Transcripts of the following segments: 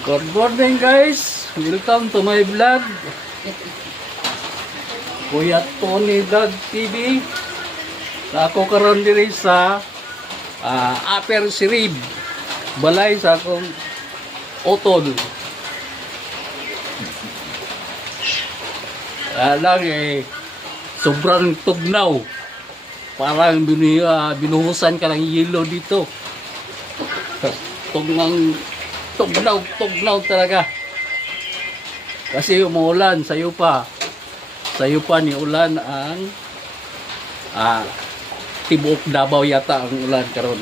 Good morning guys, welcome to my vlog. Kuya Tony Vlog TV. Ako karon diri sa Upper Sirib, balay sa akong utol. Lang sobrang tugnaw. Parang binuhusan ka ng yelo dito. Tugnaw talaga. Kasi umuulan, sayo pa ni ulan ang Tibuok Davao yata ang ulan karon.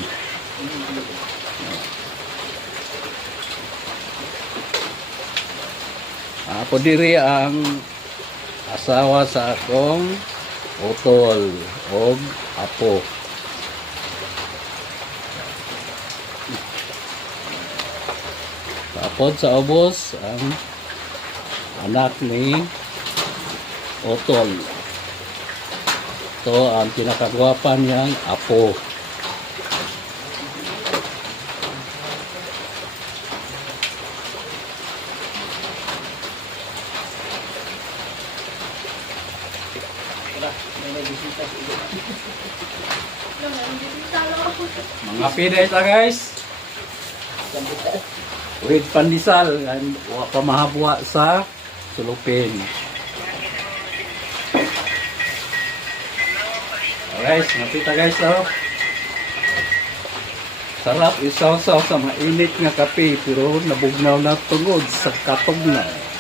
Ako diri ang asawa sa akong utol o apo. Tapos sa ubos ang anak ni utol. Ito ang pinakagwapa niyang apo. Mga pinita guys, with pandesal and pamahabwa sa sulupin. Guys, napita guys, oh. Sarap isaw-saw sa mainit nga kape pero nabugnaw na tungod sa katugnaw.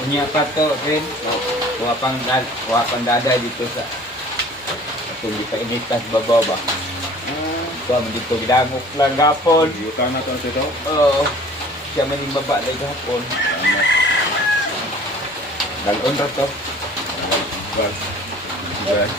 Unya pa to, Ren. Kuha pang dada dito sa atong ipainitas babaw ba. Kuha man dito gidangok lang gapon. Yuta na to ito. Oo. Siya man yung baba na gapon. Dalon ra to. Bas. Bas.